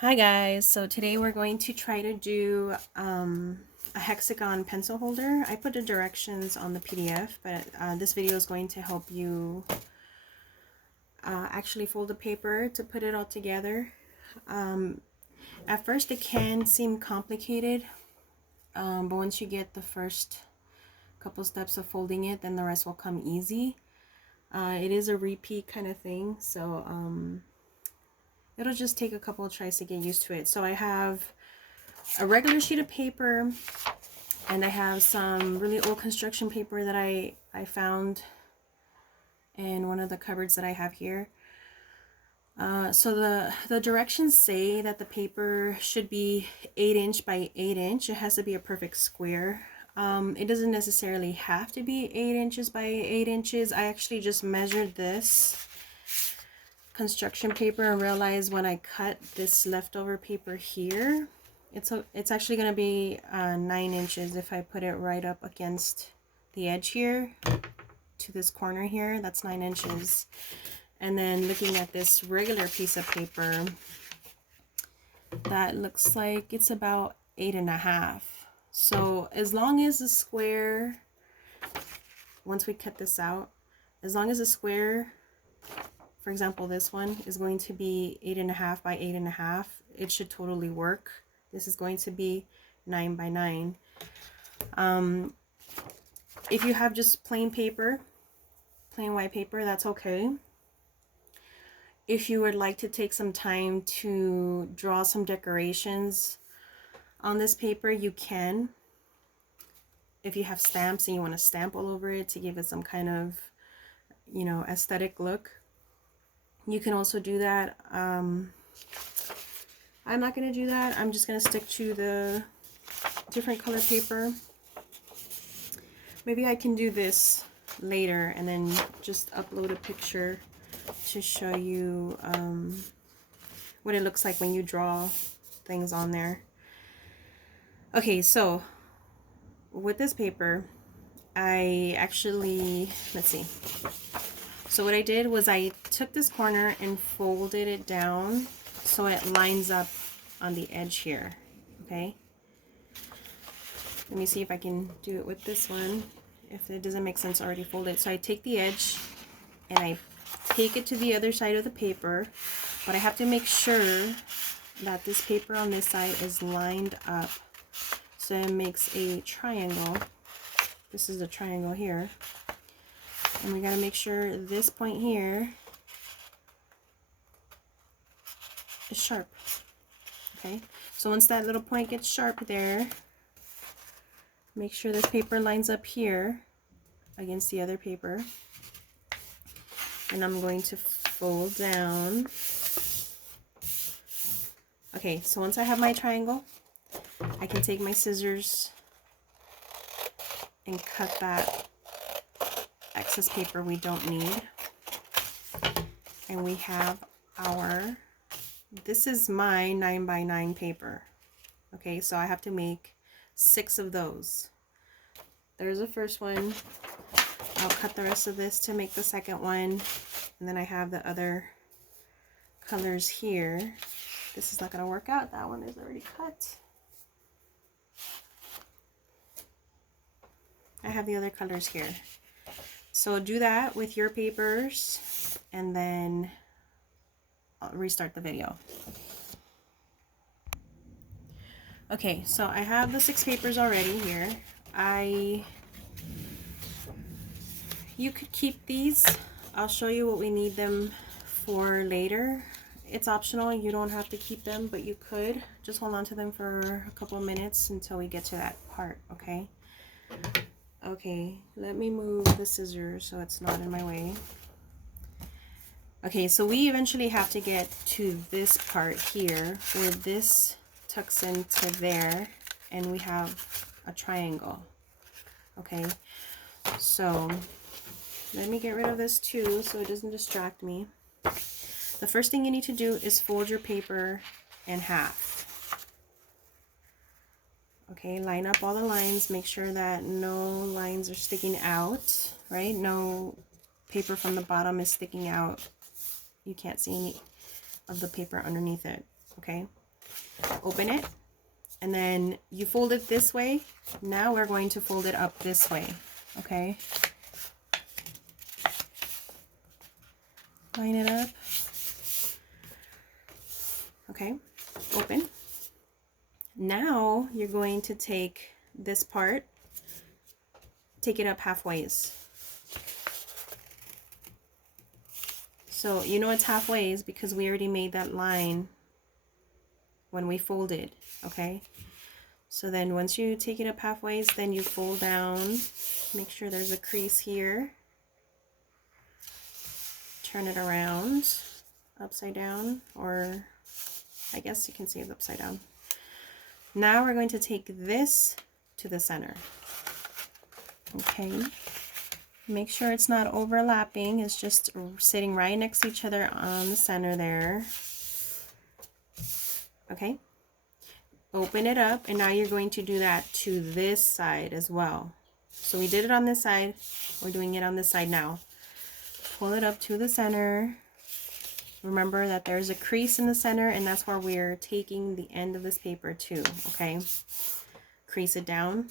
Hi guys, so today we're going to try to do a hexagon pencil holder. I put the directions on the PDF, but this video is going to help you actually fold the paper to put it all together. At first it can seem complicated, but once you get the first couple steps of folding it, then the rest will come easy. It is a repeat kind of thing, so it'll just take a couple of tries to get used to it. So I have a regular sheet of paper, and I have some really old construction paper that I found in one of the cupboards that I have here. So the directions say that the paper should be 8" by 8". It has to be a perfect square. It doesn't necessarily have to be 8" by 8". I actually just measured this construction paper and realized when I cut this leftover paper here, it's actually going to be 9 inches if I put it right up against the edge here to this corner here. That's 9 inches. And then looking at this regular piece of paper, that looks like it's about 8.5. So as long as the square, once we cut this out, as long as the square, for example this one, is going to be 8.5 by 8.5, it should totally work. This is going to be 9 by 9. If you have just plain paper, plain white paper, that's okay. If you would like to take some time to draw some decorations on this paper, you can. If you have stamps and you want to stamp all over it to give it some kind of, you know, aesthetic look, you can also do that. I'm not going to do that. I'm just going to stick to the different color paper. Maybe I can do this later and then just upload a picture to show you what it looks like when you draw things on there. Okay, so with this paper, I actually, let's see. So what I did was I took this corner and folded it down so it lines up on the edge here. Okay. Let me see if I can do it with this one. If it doesn't make sense already fold it. So I take the edge and I take it to the other side of the paper, but I have to make sure that this paper on this side is lined up so it makes a triangle. This is the triangle here, and we got to make sure this point here is sharp. Okay, so once that little point gets sharp there, make sure this paper lines up here against the other paper. And I'm going to fold down. Okay, so once I have my triangle, I can take my scissors and cut that excess paper we don't need. And we have our, this is my 9 by 9 paper. Okay, so I have to make 6 of those. There's the first one. I'll cut the rest of this to make the second one, and then I have the other colors here. This is not going to work out. That one is already cut. I have the other colors here. So do that with your papers, and then I'll restart the video. Okay, so I have the 6 papers already here. You could keep these. I'll show you what we need them for later. It's optional. You don't have to keep them, but you could. Just hold on to them for a couple of minutes until we get to that part, okay? Okay, let me move the scissors so it's not in my way. Okay, so we eventually have to get to this part here where this tucks into there and we have a triangle. Okay, so let me get rid of this too so it doesn't distract me. The first thing you need to do is fold your paper in half. Okay, line up all the lines. Make sure that no lines are sticking out, right? No paper from the bottom is sticking out. You can't see any of the paper underneath it, okay? Open it, and then you fold it this way. Now we're going to fold it up this way, okay? Line it up. Okay, open. Now you're going to take this part, take it up halfways. So you know it's halfways because we already made that line when we folded, okay? So then once you take it up halfways, then you fold down, make sure there's a crease here. Turn it around, upside down, or I guess you can see it upside down. Now we're going to take this to the center. Okay, make sure it's not overlapping, it's just sitting right next to each other on the center there. Okay, open it up, and now you're going to do that to this side as well. So we did it on this side, we're doing it on this side now. Pull it up to the center. Remember that there's a crease in the center, and that's where we're taking the end of this paper to, okay? Crease it down.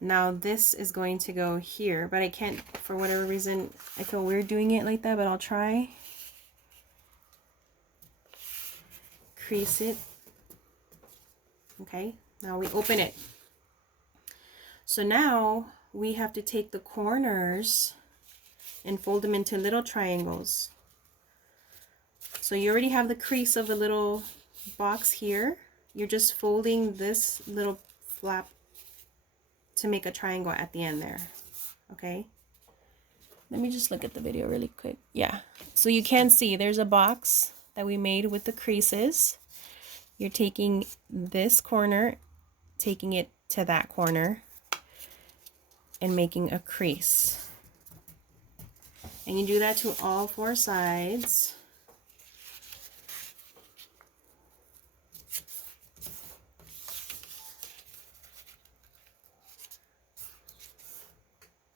Now this is going to go here, but I can't, for whatever reason, I feel weird doing it like that, but I'll try. Crease it. Okay, now we open it. So now we have to take the corners and fold them into little triangles. So you already have the crease of the little box here. You're just folding this little flap to make a triangle at the end there. Okay. Let me just look at the video really quick. Yeah. So you can see there's a box that we made with the creases. You're taking this corner, taking it to that corner, and making a crease. And you do that to all four sides.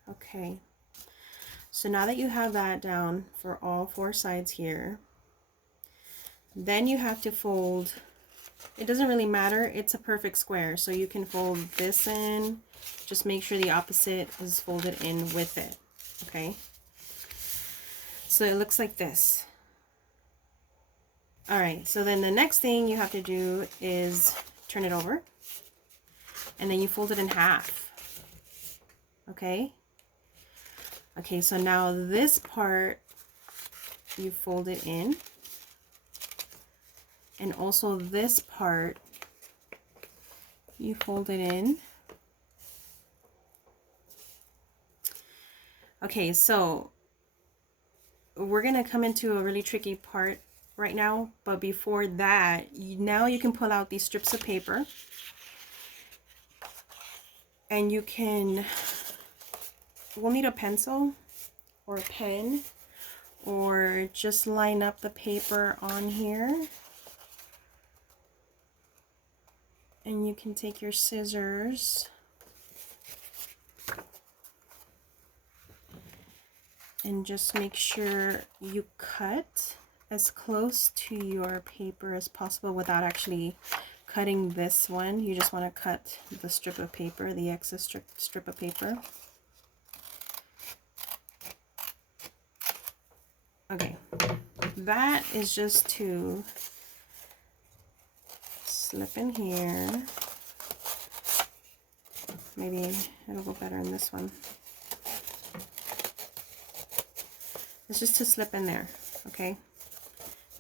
Okay, so now that you have that down for all four sides here, then you have to fold, it doesn't really matter, it's a perfect square, so you can fold this in, just make sure the opposite is folded in with it, okay? So it looks like this. Alright, so then the next thing you have to do is turn it over, and then you fold it in half, okay? Okay, so now this part, you fold it in. And also this part, you fold it in. Okay, so we're going to come into a really tricky part right now. But before that, now you can pull out these strips of paper. And you can... we'll need a pencil or a pen, or just line up the paper on here, and you can take your scissors and just make sure you cut as close to your paper as possible without actually cutting this one. You just want to cut the strip of paper, the excess strip of paper. Okay, that is just to slip in here. Maybe it'll go better in this one. It's just to slip in there, okay?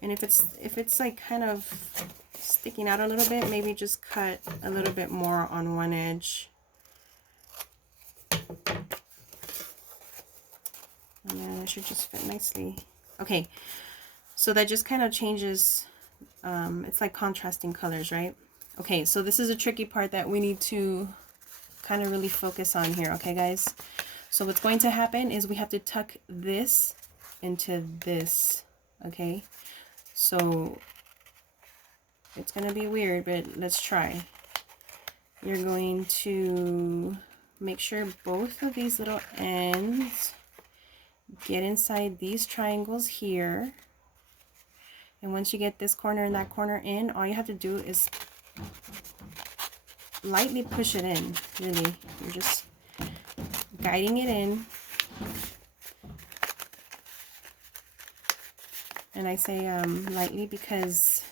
And if it's like kind of sticking out a little bit, maybe just cut a little bit more on one edge. And then it should just fit nicely. Okay, so that just kind of changes, it's like contrasting colors, right? Okay, so this is a tricky part that we need to kind of really focus on here, okay guys? So what's going to happen is we have to tuck this into this, okay? So it's going to be weird, but let's try. You're going to make sure both of these little ends get inside these triangles here, And once you get this corner and that corner in, all you have to do is lightly push it in. Really, you're just guiding it in. And I say lightly because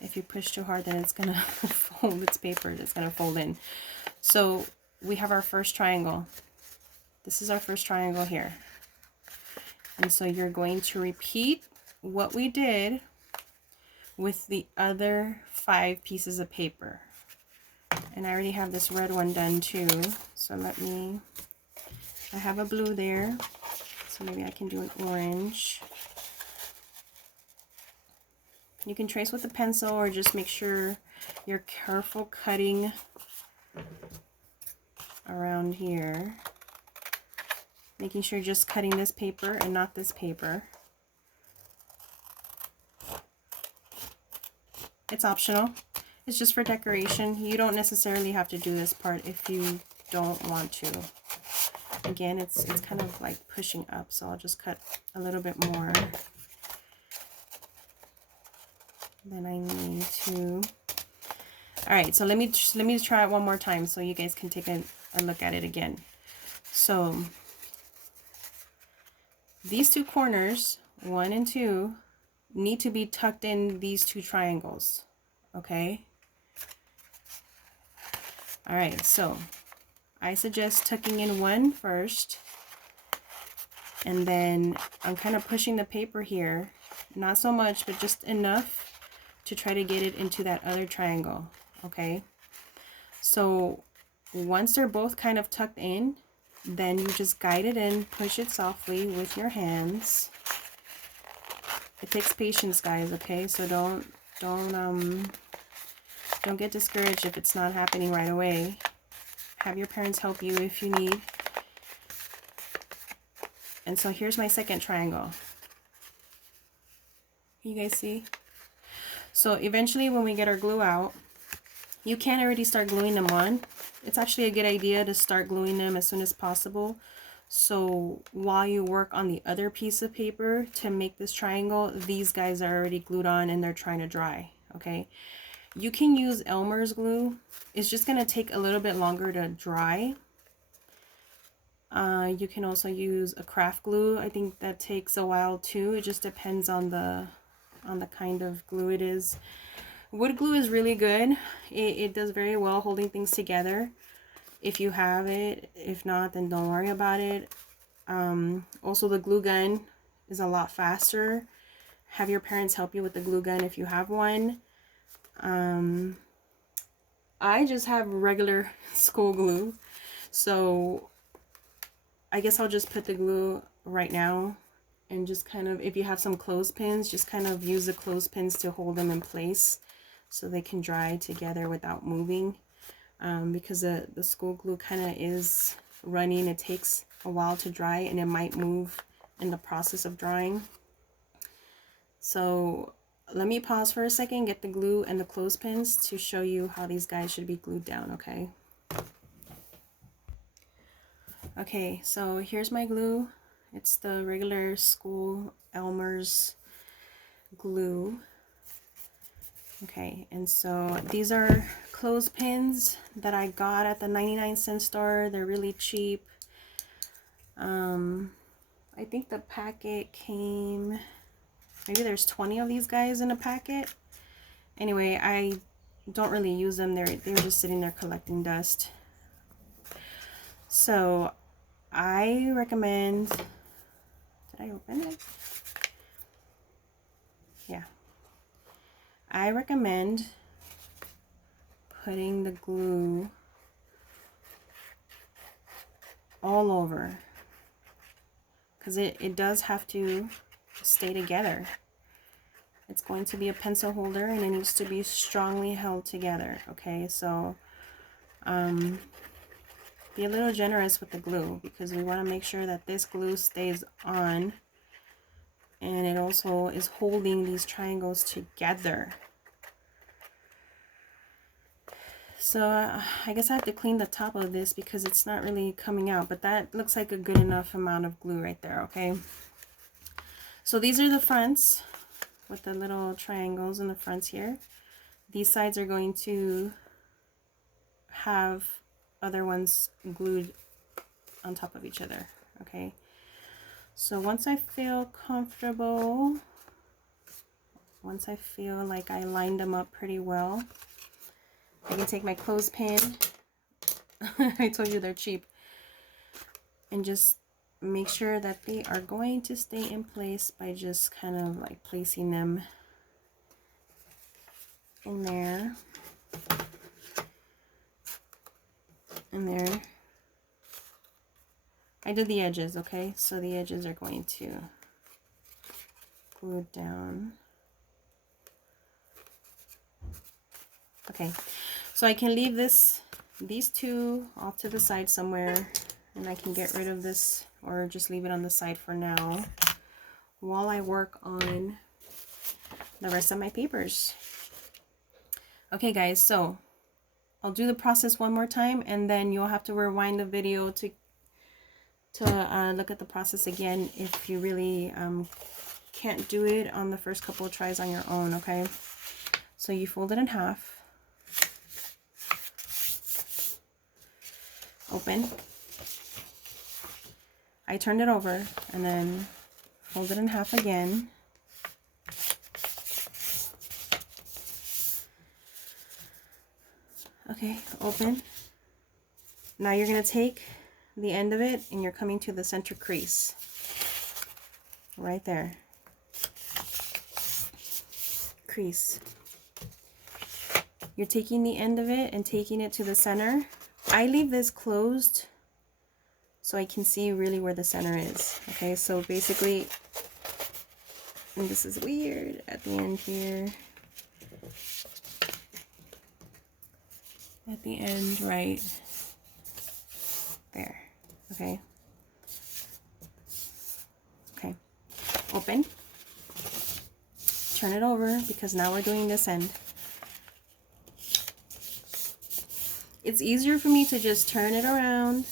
if you push too hard, then it's gonna fold. It's paper, it's gonna fold in. So we have our first triangle. This is our first triangle here. And so you're going to repeat what we did with the other 5 pieces of paper. And I already have this red one done too. So I have a blue there. So maybe I can do an orange. You can trace with a pencil or just make sure you're careful cutting around here. Making sure you're just cutting this paper and not this paper. It's optional. It's just for decoration. You don't necessarily have to do this part if you don't want to. Again, it's kind of like pushing up, so I'll just cut a little bit more. Then I need to. All right, so let me try it one more time so you guys can take a look at it again. So these 2 corners, 1 and 2, need to be tucked in these 2 triangles. Okay. All right, so I suggest tucking in 1 first, and then I'm kind of pushing the paper here, not so much, but just enough to try to get it into that other triangle. Okay, so once they're both kind of tucked in, then you just guide it in, push it softly with your hands. It takes patience, guys, okay? So don't get discouraged if it's not happening right away. Have your parents help you if you need. And so here's my second triangle. You guys see? So eventually when we get our glue out, you can already start gluing them on. It's actually a good idea to start gluing them as soon as possible. So while you work on the other piece of paper to make this triangle, these guys are already glued on and they're trying to dry, okay? You can use Elmer's glue. It's just going to take a little bit longer to dry. You can also use a craft glue. I think that takes a while too. It just depends on the kind of glue it is. Wood glue is really good. It does very well holding things together if you have it. If not, then don't worry about it. Also, the glue gun is a lot faster. Have your parents help you with the glue gun if you have one. I just have regular school glue, so I guess I'll just put the glue right now and just kind of, if you have some clothespins, just kind of use the clothespins to hold them in place so they can dry together without moving, because the school glue kind of is running. It takes a while to dry and it might move in the process of drying. So let me pause for a second, get the glue and the clothespins to show you how these guys should be glued down, okay? Okay, so here's my glue. It's the regular school Elmer's glue. Okay, and so these are clothespins that I got at the 99-cent store. They're really cheap. I think the packet came, maybe there's 20 of these guys in a packet. Anyway, I don't really use them. They're just sitting there collecting dust. So I recommend, did I open it? Yeah. I recommend putting the glue all over, because it does have to stay together. It's going to be a pencil holder and it needs to be strongly held together, okay? So be a little generous with the glue, because we want to make sure that this glue stays on and it also is holding these triangles together. So I guess I have to clean the top of this because it's not really coming out, but that looks like a good enough amount of glue right there, okay? So these are the fronts. with the little triangles in the fronts here. These sides are going to have other ones glued on top of each other, okay? So once I feel comfortable, once I feel like I lined them up pretty well, I can take my clothespin, I told you they're cheap, and just make sure that they are going to stay in place by just kind of like placing them in there and there. I did the edges, okay? So the edges are going to glue down. Okay, so I can leave these two off to the side somewhere, and I can get rid of this or just leave it on the side for now while I work on the rest of my papers. Okay guys, so I'll do the process one more time, and then you'll have to rewind the video to look at the process again if you really can't do it on the first couple of tries on your own, okay? So you fold it in half, open, I turned it over, and then fold it in half again, okay, open. Now you're going to take the end of it and you're coming to the center crease right there, crease. You're taking the end of it and taking it to the center. I leave this closed so I can see really where the center is, okay? So basically, and this is weird at the end here, at the end right there, okay? Okay, open, turn it over, because now we're doing this end. It's easier for me to just turn it around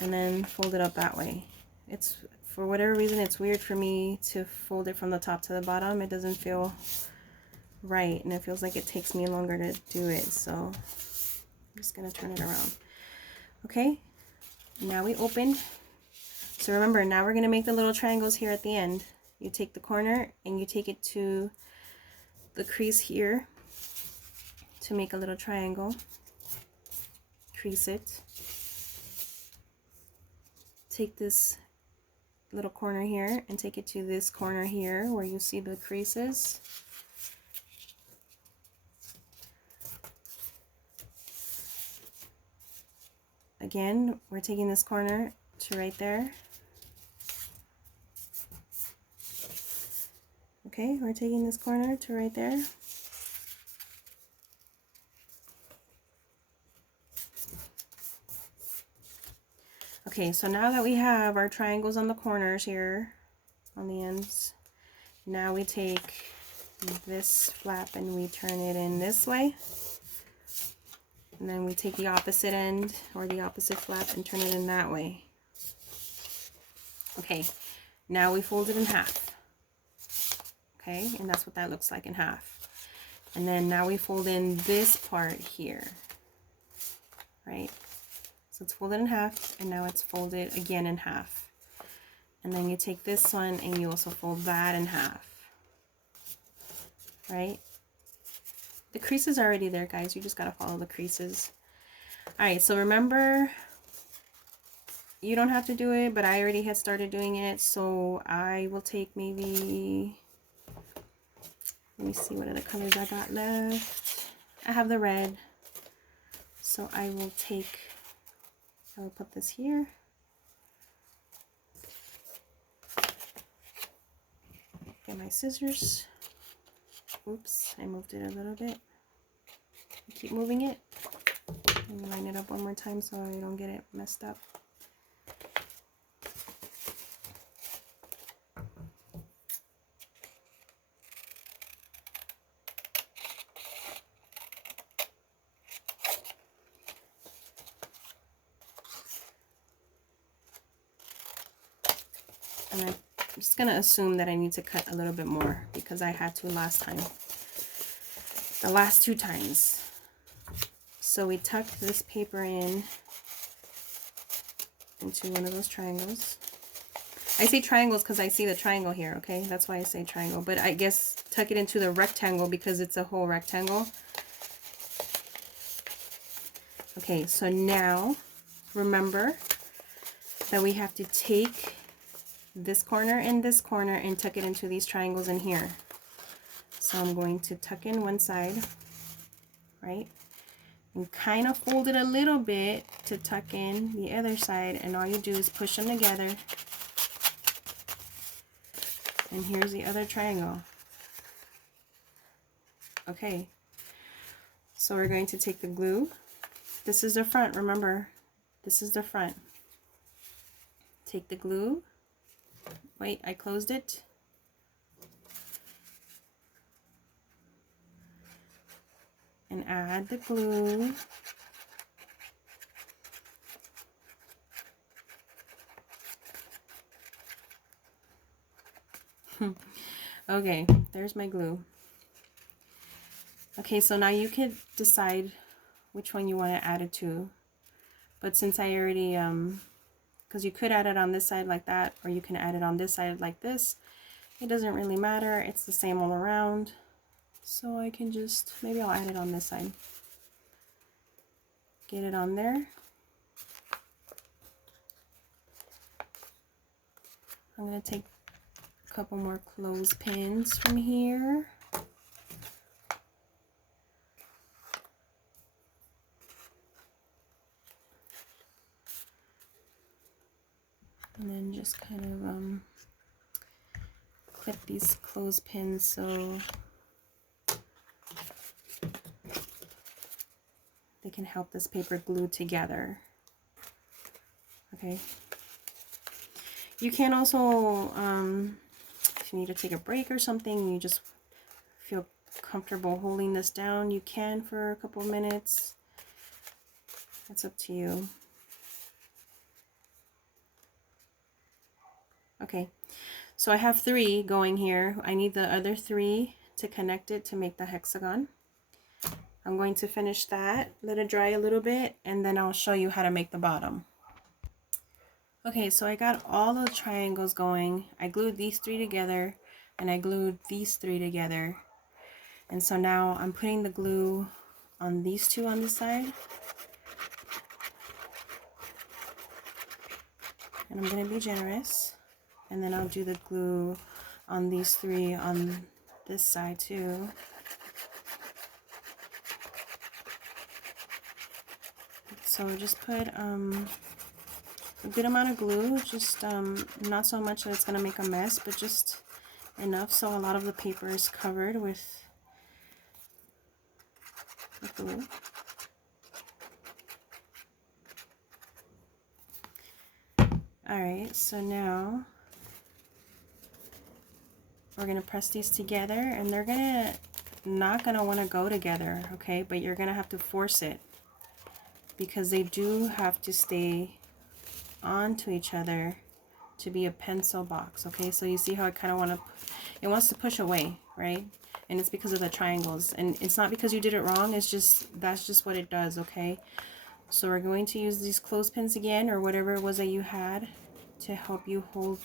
and then fold it up that way. It's, for whatever reason, it's weird for me to fold it from the top to the bottom. It doesn't feel right, and it feels like it takes me longer to do it, so I'm just gonna turn it around. Okay, now we open. So remember, now we're gonna make the little triangles here at the end. You take the corner and you take it to the crease here to make a little triangle. Crease it. Take this little corner here and take it to this corner here where you see the creases. Again, we're taking this corner to right there. Okay, we're taking this corner to right there. Okay, so now that we have our triangles on the corners here, on the ends, now we take this flap and we turn it in this way. And then we take the opposite end, or the opposite flap, and turn it in that way. Okay, now we fold it in half. Okay, and that's what that looks like in half. And then now we fold in this part here, right? So it's folded in half, and now it's folded again in half. And then you take this one and you also fold that in half, right? The crease is already there, guys. You just got to follow the creases. All right, so remember, you don't have to do it, but I already had started doing it. So I will take maybe, let me see what other colors I got left. I have the red. So I will put this here. Get my scissors. Oops, I moved it a little bit. Keep moving it. Let me line it up one more time so I don't get it messed up. And I I'm just gonna assume that I need to cut a little bit more because I had to last time, the last 2 times. So we tuck this paper into one of those triangles. I say triangles because I see the triangle here, okay? That's why I say triangle. But I guess tuck it into the rectangle because it's a whole rectangle. Okay, so now remember that we have to take this corner and tuck it into these triangles in here. So I'm going to tuck in one side, right? And kind of fold it a little bit to tuck in the other side, and all you do is push them together. And here's the other triangle. Okay, so we're going to take the glue. This is the front, remember, this is the front. Take the glue. Wait, I closed it. And add the glue. Okay, there's my glue. Okay, so now you could decide which one you want to add it to. But since I already, because you could add it on this side like that, or you can add it on this side like this. It doesn't really matter. It's the same all around. So I can just, maybe I'll add it on this side. Get it on there. I'm going to take a couple more clothespins from here. And then just kind of clip these clothespins so they can help this paper glue together. Okay. You can also, if you need to take a break or something, you just feel comfortable holding this down, you can for a couple minutes. That's up to you. Okay, so I have 3 going here. I need the other 3 to connect it to make the hexagon. I'm going to finish that, let it dry a little bit, and then I'll show you how to make the bottom. Okay, so I got all the triangles going. I glued these 3 together, and I glued these 3 together. And so now I'm putting the glue on these 2 on this side. And I'm going to be generous. And then I'll do the glue on these 3 on this side too. So just put a good amount of glue, just not so much that it's going to make a mess, but just enough so a lot of the paper is covered with glue. Alright, so now we're going to press these together, and they're not going to want to go together, okay? But you're going to have to force it because they do have to stay onto each other to be a pencil box, okay? So you see how it kind of wants to push away, right? And it's because of the triangles, and it's not because you did it wrong, it's just, that's just what it does, okay? So we're going to use these clothespins again, or whatever it was that you had, to help you hold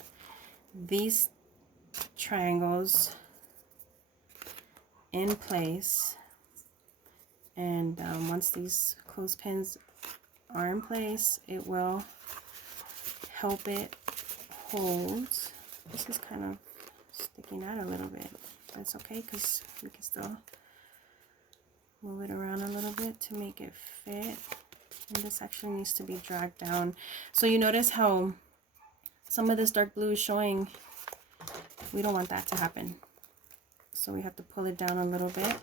these triangles in place. And once these clothespins are in place, it will help it hold. This is kind of sticking out a little bit. That's okay, because we can still move it around a little bit to make it fit. And this actually needs to be dragged down. So you notice how some of this dark blue is showing. We don't want that to happen. So we have to pull it down a little bit.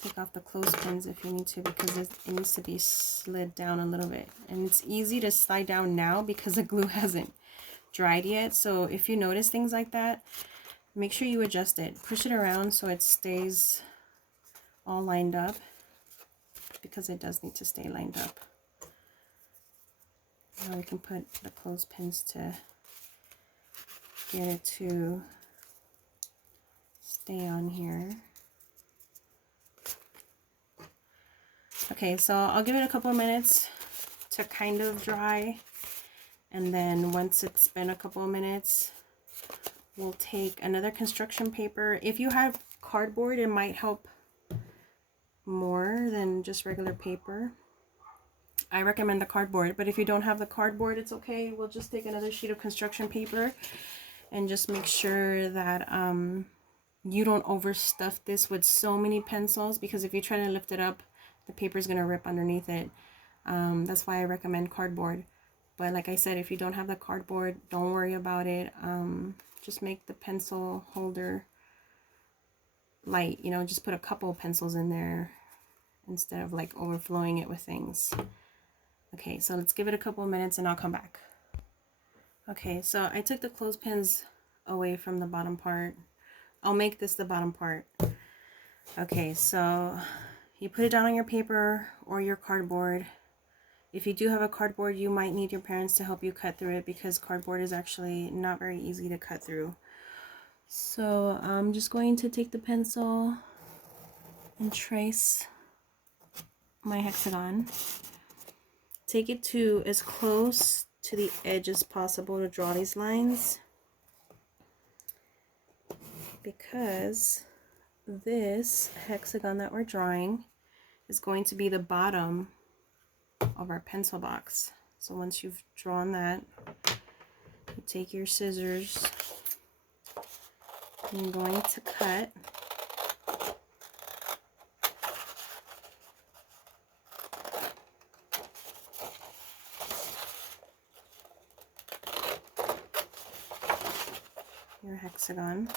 Take off the clothespins if you need to, because it needs to be slid down a little bit. And it's easy to slide down now because the glue hasn't dried yet. So if you notice things like that, make sure you adjust it. Push it around so it stays all lined up, because it does need to stay lined up. Now we can put the clothespins to get it to stay on here. Okay, so I'll give it a couple of minutes to kind of dry, and then once it's been a couple of minutes, we'll take another construction paper. If you have cardboard, it might help more than just regular paper. I recommend the cardboard, but if you don't have the cardboard, it's okay. We'll just take another sheet of construction paper and just make sure that you don't overstuff this with so many pencils, because if you try to lift it up, the paper is going to rip underneath it. That's why I recommend cardboard. But like I said, if you don't have the cardboard, don't worry about it. Just make the pencil holder light, you know, just put a couple pencils in there instead of like overflowing it with things. Okay, so let's give it a couple of minutes and I'll come back. Okay, so I took the clothespins away from the bottom part. I'll make this the bottom part. Okay, so you put it down on your paper or your cardboard. If you do have a cardboard, you might need your parents to help you cut through it, because cardboard is actually not very easy to cut through. So I'm just going to take the pencil and trace my hexagon. Take it to as close to the edge as possible to draw these lines, because this hexagon that we're drawing is going to be the bottom of our pencil box. So once you've drawn that, you take your scissors and you're going to cut. Your hexagon.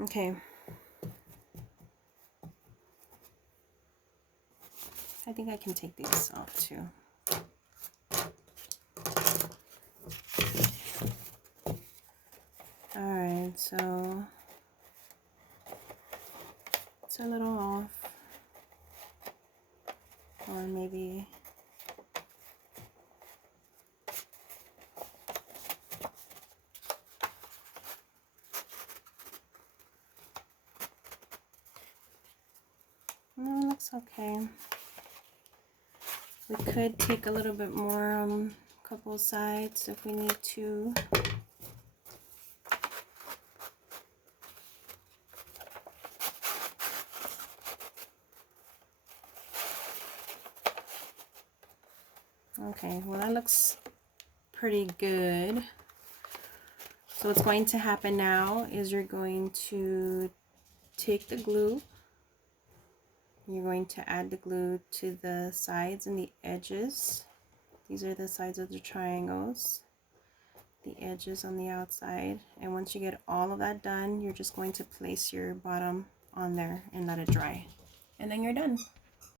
Okay. I think I can take these off too. Alright, so it's a little off. Or maybe no, it looks okay. We could take a little bit more on a couple sides if we need to. Okay, well that looks pretty good. So what's going to happen now is you're going to take the glue. You're going to add the glue to the sides and the edges. These are the sides of the triangles, the edges on the outside. And once you get all of that done, you're just going to place your bottom on there and let it dry. And then you're done.